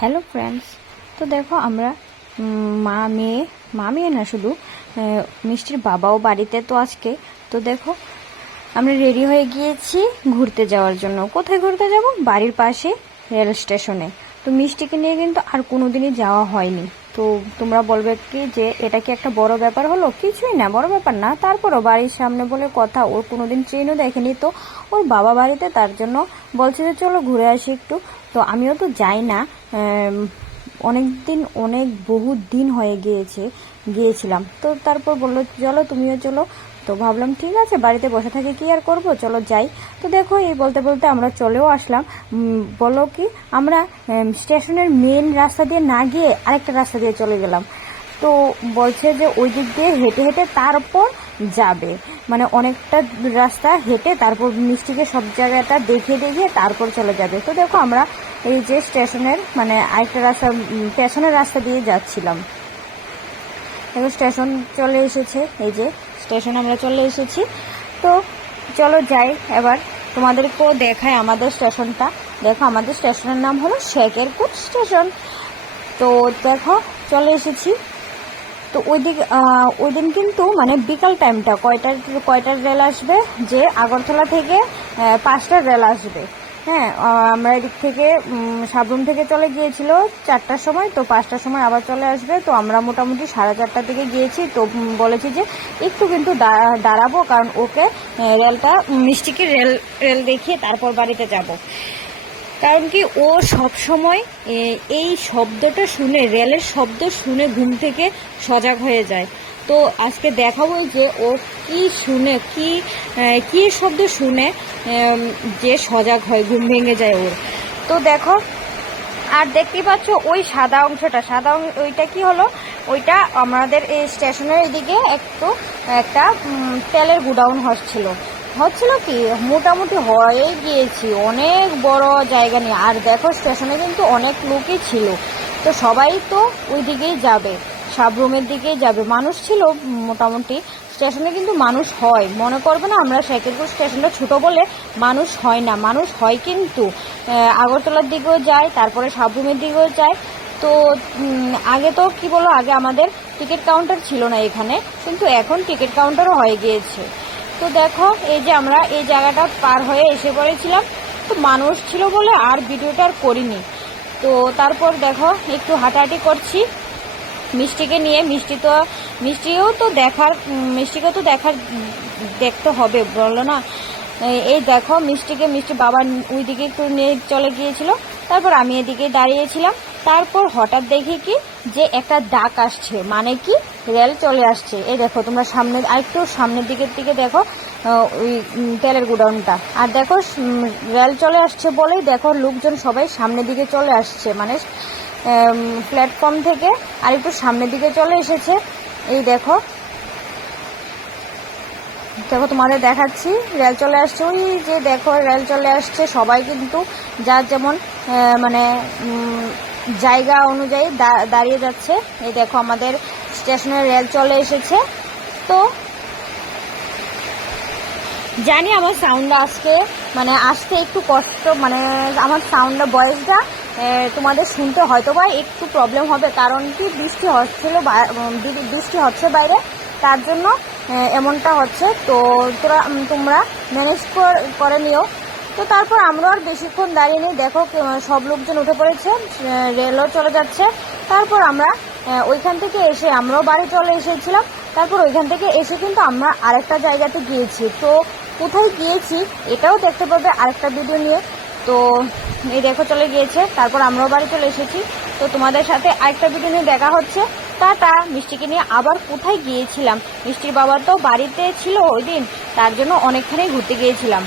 Hello friends, তো দেখো আমরা মা মেয়ে না শুধু মিষ্টির বাবাও বাড়িতে তো আজকে। তো দেখো আমরা রেডি হয়ে গিয়েছি ঘুরতে যাওয়ার জন্য। কোথায় ঘুরতে যাব? বাড়ির পাশে রেল স্টেশনে। তো মিষ্টিকে নিয়ে কিন্তু আর কোনোদিনই যাওয়া হয়নি। তো তোমরা বলবে কি যে এটা কি একটা বড় ব্যাপার হলো? কিছুই না, বড় ব্যাপার না। তারপরও বাড়ির সামনে বলে কথা, ওর কোনোদিন ট্রেনও দেখেনি, তো ওর বাবা বাড়িতে, তার জন্য বলছে যে চলো ঘুরে আসি একটু। তো আমিও তো যাই না, অনেক বহু দিন হয়ে গিয়েছিলাম। তো তারপর বললো চলো তুমিও চলো। তো ভাবলাম ঠিক আছে, বাড়িতে বসে থেকে কি আর করব, চলো যাই। তো দেখো এই বলতে বলতে আমরা চলেও আসলাম। বলো কি, আমরা স্টেশনের মেন রাস্তা দিয়ে না গিয়ে আরেকটা রাস্তা দিয়ে চলে গেলাম। তো বলছে যে ওই দিক দিয়ে হেঁটে হেঁটে তারপর যাবে, মানে অনেকটা রাস্তা হেঁটে তারপর মিষ্টিকে সব জায়গাটা দেখিয়ে দেখিয়ে তারপর চলে যাবে। তো দেখো আমরা এই যে স্টেশনের মানে আরেকটা রাস্তা, পেছনের রাস্তা দিয়ে যাচ্ছিলাম। দেখো স্টেশন চলে এসেছে, এই যে স্টেশন আমরা চলে এসেছি। তো চলো যাই, এবার তোমাদেরকেও দেখায় আমাদের স্টেশনটা। দেখো আমাদের স্টেশনের নাম হলো শেখেরপুর স্টেশন। তো দেখো চলে এসেছি। তো ওই দিন কিন্তু মানে বিকাল টাইমটা কয়টার রেল আসবে, যে আগরতলা থেকে 5টার রেল আসবে। হ্যাঁ, আমরা এদিক থেকে সাবরুম থেকে চলে গিয়েছিল 4টার সময়, তো 5টার সময় আবার চলে আসবে। তো আমরা মোটামুটি 4:30টার দিকে গিয়েছি। তো বলেছি যে একটু কিন্তু দাঁড়াবো, কারণ ওকে মিষ্টিকে রেল দেখিয়ে তারপর বাড়িতে যাব। কারণ কি, ও সব সময় এই শব্দটা শুনে, রেলের শব্দ শুনে ঘুম থেকে সজাগ হয়ে যায়। তো আজকে দেখাবো যে ও কি শুনে, কি শব্দ শুনে যে সজাগ হয়, ঘুম ভেঙে যায় ওর। তো দেখো, আর দেখতেই পাচ্ছ ওই সাদা অংশটা, ওইটা কি হলো, ওইটা আমাদের এই স্টেশনের এদিকে একটা তেলের গুডাউন হচ্ছিল কি, মোটামুটি হয়ে গিয়েছি, অনেক বড় জায়গা নিয়ে। আর দেখো স্টেশনে কিন্তু অনেক লোকই ছিল, তো সবাই তো ওই দিকেই যাবে, সাবরুমের দিকেই যাবে। মানুষ ছিল মোটামুটি, স্টেশনে কিন্তু মানুষ হয়, মনে করবে না আমরা শেখেরপুর স্টেশনটা ছোট বলে মানুষ হয় না, মানুষ হয় কিন্তু। আগরতলার দিকেও যায়, তারপরে সাবরুমের দিকেও যায়। তো আগে তো কি বলো, আগে আমাদের টিকিট কাউন্টার ছিল না এখানে, কিন্তু এখন টিকিট কাউন্টারও হয়ে গিয়েছে। তো দেখো এই যে আমরা এই জায়গাটা পার হয়ে এসে পড়েছিলাম। তো মানুষ ছিল বলে আর ভিডিওটা আর করিনি। তো তারপর দেখো একটু হাঁটাহাঁটি করছি মিষ্টিকে নিয়ে। মিষ্টিকে তো দেখতে হবে, বললো না। এই দেখো মিষ্টি বাবা ওই দিকে একটু নিয়ে চলে গিয়েছিল, তারপর আমি এদিকে দাঁড়িয়েছিলাম। তারপর হঠাৎ দেখি কি যে একটা ডাক আসছে, মানে কি রেল চলে আসছে। এই দেখো তোমরা আরেকটু সামনের দিকে দেখো ওই তেলের গুডাউনটা। আর দেখো রেল চলে আসছে বলেই দেখো লোকজন সবাই সামনের দিকে চলে আসছে, মানে প্ল্যাটফর্ম থেকে আর একটু সামনের দিকে চলে এসেছে। এই দেখো তোমাদের দেখাচ্ছি, রেল চলে আসছে। ওই যে দেখো রেল চলে আসছে, সবাই কিন্তু যার যেমন মানে জায়গা অনুযায়ী দাঁড়িয়ে যাচ্ছে। এই দেখো আমাদের স্টেশনের রেল চলে এসেছে। তো জানি আমার সাউন্ডটা আজকে মানে আসতে একটু কষ্ট, মানে আমার সাউন্ডটা ভয়েসটা তোমাদের শুনতে হয়তো বা একটু প্রবলেম হবে, কারণ কি বৃষ্টি হচ্ছে বাইরে, তার জন্য এমনটা হচ্ছে। তো তোমরা ম্যানেজ করে নিও। তো তারপর আমরা আর বেশিক্ষণ দাঁড়িয়ে নেই, দেখো সব লোকজন উঠে পড়েছে, রেলও চলে যাচ্ছে। তারপর আমরা ওইখান থেকে এসে আমরাও বাড়ি চলে এসেছিলাম। তারপর ওইখান থেকে এসে কিন্তু আমরা আরেকটা জায়গাতে গিয়েছি। তো কোথায় গিয়েছি এটাও দেখতে পাবে আরেকটা ভিডিও নিয়ে। তো এই দেখো চলে গিয়েছে, তারপর আমরাও বাড়ি চলে এসেছি। তো তোমাদের সাথে আরেকটা ভিডিও নিয়ে দেখা হচ্ছে। টাটা। মিষ্টিকে নিয়ে আবার কোথায় গিয়েছিলাম, মিষ্টির বাবা তো বাড়িতে ছিল ওই দিন, তার জন্য অনেকখানি ঘুরতে গিয়েছিলাম।